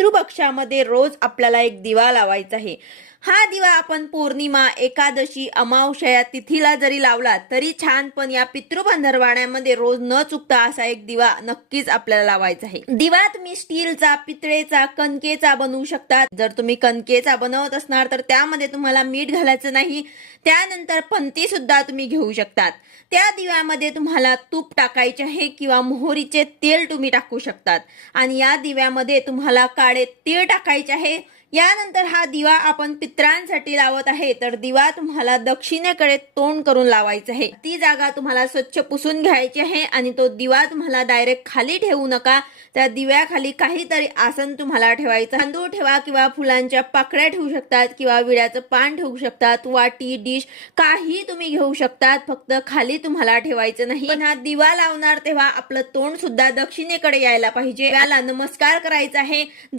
पितृपक्षामध्ये रोज आपल्याला एक दिवा लावायचा आहे। हा दिवा आपण पौर्णिमा, एकादशी, अमावस्या या तिथीला जरी लावला तरी छान, पण या पितृपंधरवाड्यामध्ये रोज न चुकता असा एक दिवा नक्कीच आपल्याला लावायचा आहे। दिवा तुम्ही स्टीलचा, पितळेचा, कणकेचा बनवू शकता। जर तुम्ही कणकेचा बनवत असणार तर त्यामध्ये तुम्हाला मीठ घालायचं नाही। त्यानंतर पंती सुद्धा तुम्ही घेऊ शकतात। त्या दिव्यामध्ये तुम्हाला तूप टाकायचे आहे किंवा मोहरीचे तेल तुम्ही टाकू शकतात आणि या दिव्यामध्ये तुम्हाला काळे तीळ टाकायचे आहे। यानंतर हा दिवा आपण पितरांसाठी लावत आहे, तर दिवा तुम्हाला दक्षिणेकडे तोंड करून लावायचा आहे। ती जागा तुम्हाला स्वच्छ पुसून घ्यायची आहे आणि तो दिवा तुम्हाला डायरेक्ट खाली ठेवू नका। त्या दिव्याखाली काहीतरी आसन तुम्हाला ठेवायचं। तांदूळ ठेवा किंवा फुलांच्या पाकळ्या ठेवू शकतात किंवा विड्याचं पान ठेवू शकतात, वाटी, डिश काही तुम्ही घेऊ शकतात, फक्त खाली तुम्हाला ठेवायचं नाही। पण हा दिवा लावणार तेव्हा आपलं तोंड सुद्धा दक्षिणेकडे यायला पाहिजे। याला नमस्कार करायचा आहे।